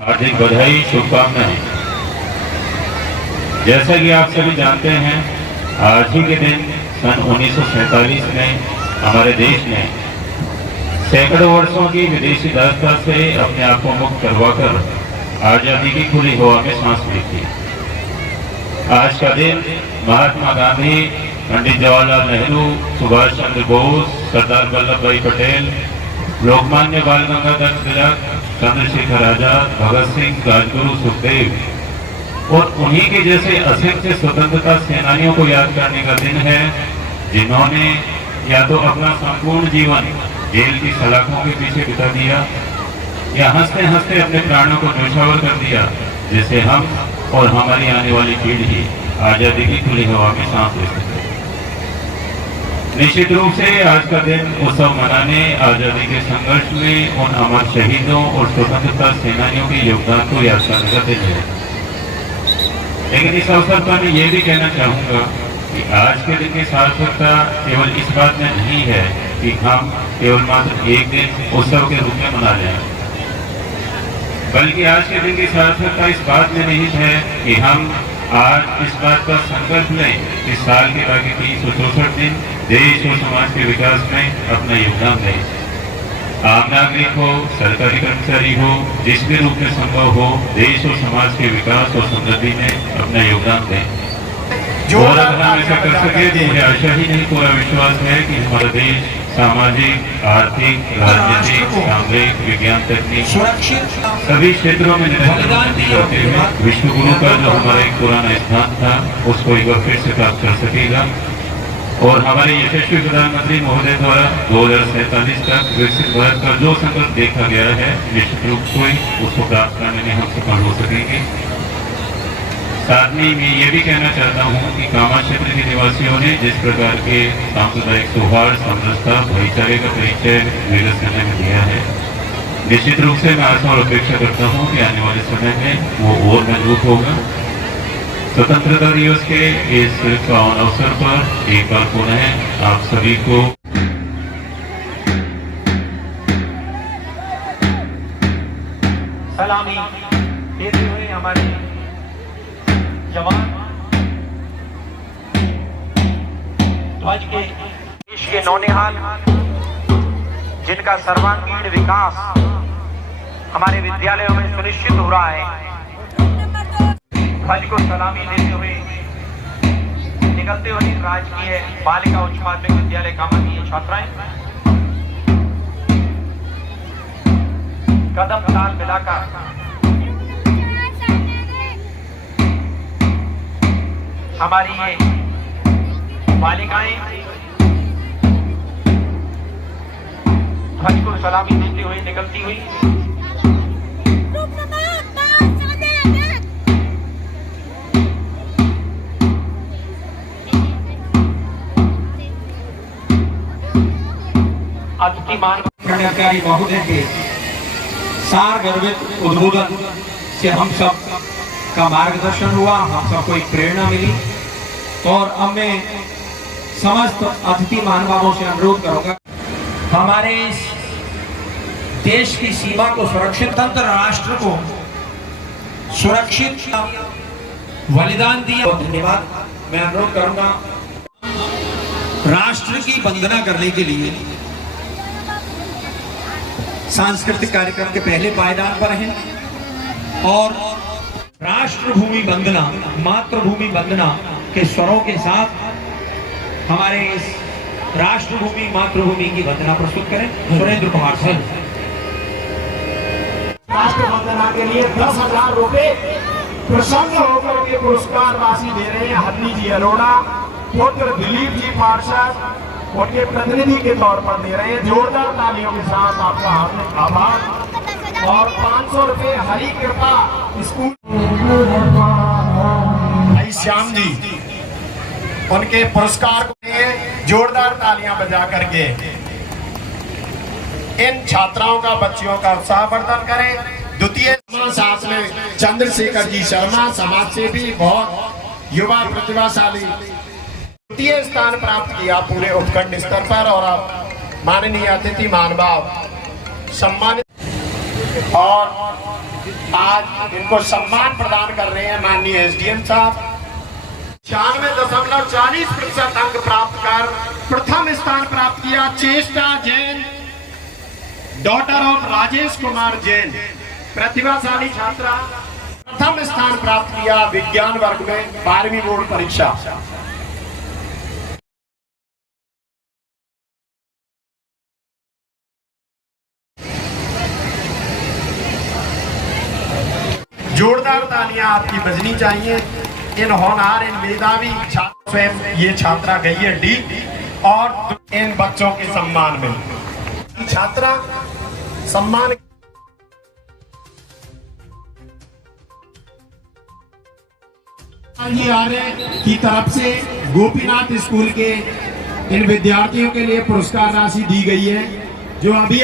हार्दिक बधाई, शुभकामनाएं। जैसा कि आप सभी जानते हैं, आज ही के दिन सन 1947 में हमारे देश ने सैकड़ों वर्षों की विदेशी दास्ता से अपने आप को मुक्त करवाकर आजादी की खुली हवा में सांस ली थी। आज का दिन महात्मा गांधी, पंडित जवाहरलाल नेहरू, सुभाष चंद्र बोस, सरदार वल्लभ भाई पटेल, लोकमान्य बाल गंगाधर तिलक, चंद्रशेखर आजाद, भगत सिंह, राजगुरु, सुखदेव और उन्हीं के जैसे असंख्य स्वतंत्रता सेनानियों को याद करने का दिन है, जिन्होंने या तो अपना संपूर्ण जीवन जेल की सलाखों के पीछे बिता दिया या हंसते हंसते अपने प्राणों को न्यौछावर कर दिया, जिससे हम और हमारी आने वाली पीढ़ी आजादी की खुली हवा में सांस ले सके। निश्चित रूप से आज का दिन उत्सव मनाने, आजादी के संघर्ष में उन अमर शहीदों और स्वतंत्रता सेनानियों के योगदान को याद करने का दिन है। लेकिन इस अवसर पर मैं ये भी कहना चाहूँगा कि आज के दिन की सार्थकता केवल इस बात में नहीं है कि हम केवल मात्र एक दिन उत्सव के रूप में मना लें, बल्कि आज के दिन की सार्थकता इस बात में निहित है कि हम आज इस बात का संकल्प लें कि साल के बाकी 364 दिन देश और समाज के विकास में अपना योगदान दें। आम नागरिक हो, सरकारी कर्मचारी हो, जिस भी रूप में संभव हो, देश और समाज के विकास और समृद्धि में अपना योगदान दें। और अगर हम ऐसा कर सके तो मुझे आशा ही नहीं, पूरा विश्वास है कि हमारा देश सामाजिक, आर्थिक, राजनीतिक, सामरिक, विज्ञान, तकनीक सभी क्षेत्रों में निरंतर उन्नति करते हुए विश्व गुरु का जो हमारा एक पुराना स्थान था उसको एक बार फिर से प्राप्त कर सकेगा। और हमारे यशस्वी प्रधानमंत्री महोदय द्वारा 2047 तक विकसित भारत का जो संकल्प देखा गया है, निश्चित रूप से उसको प्राप्त करने में हम सफल हो सकेंगे। साथ में मैं ये भी कहना चाहता हूँ कि कामा क्षेत्र के निवासियों ने जिस प्रकार के सांप्रदायिक सौहार्द, समरसता, भाईचारे का परिचय विगत समय में दिया है, निश्चित रूप से मैं आशा और अपेक्षा करता हूँ कि आने वाले समय में वो और मजबूत होगा। स्वतंत्रता दिवस के इस पावन अवसर पर एक बार पुनः आप सभी को सलामी देते हुए हमारे जवान ध्वज के देश के नौनिहाल, जिनका सर्वांगीण विकास हमारे विद्यालयों में सुनिश्चित हो रहा है, ध्वज को सलामी देते हुए निकलते हुए राजकीय बालिका उच्च माध्यमिक विद्यालय कामा की छात्राएं कदम ताल मिलाकर हमारी ये बालिकाएं ध्वज को सलामी देते हुए निकलती हुई अतिमान कल्याणकारी महोदय के सार गर्भित उद्बोधन से हम सब का मार्गदर्शन हुआ, हम सबको एक प्रेरणा मिली। और अब मैं समस्त अतिथि महानुभावों से अनुरोध करूंगा, हमारे इस देश की सीमा को सुरक्षित, तंत्र राष्ट्र को सुरक्षित बलिदान दिया। धन्यवाद। मैं अनुरोध करूंगा राष्ट्र की वंदना करने के लिए सांस्कृतिक कार्यक्रम के पहले पायदान पर हैं और राष्ट्रभूमि वंदना, मातृभूमि वंदना के स्वरों के साथ हमारे इस राष्ट्रभूमि मातृभूमि की वंदना प्रस्तुत करें। सुरेंद्र कुमार सिंह। राष्ट्र वंदना के लिए 10,000 रुपए प्रसन्न होकर के पुरस्कार राशि दे रहे हैं हरनी जी अरोड़ा, पुत्र दिलीप जी पार्षद, उनके प्रतिनिधि के तौर पर दे रहे हैं। जोरदार तालियों के साथ आपका हार्दिक आभार। और 500 रुपए हरी कृपा स्कूल भाई श्याम जी, उनके पुरस्कार को जोरदार तालियां बजा करके इन छात्राओं का, बच्चियों का उत्साहवर्धन करें। द्वितीय साथ में चंद्रशेखर जी शर्मा, समाज सेवी, बहुत युवा प्रतिभाशाली, द्वितीय स्थान प्राप्त किया पूरे उपखंड स्तर पर। और अब माननीय अतिथि महानुभाव सम्मानित और आज इनको सम्मान प्रदान कर रहे हैं माननीय एसडीएम साहब। 96.40% अंक प्राप्त कर प्रथम स्थान प्राप्त किया चेष्टा जैन, डॉटर ऑफ राजेश कुमार जैन, प्रतिभाशाली छात्रा, प्रथम स्थान प्राप्त किया विज्ञान वर्ग में 12वीं बोर्ड परीक्षा। जोरदार तालियां आपकी बजनी चाहिए। इन होनहार, इन मेधावी छात्र, स्वयं ये छात्रा गई है डी, और इन बच्चों के सम्मान में छात्रा सम्मान आर्य की तरफ से गोपीनाथ स्कूल के इन विद्यार्थियों के लिए पुरस्कार राशि दी गई है जो अभी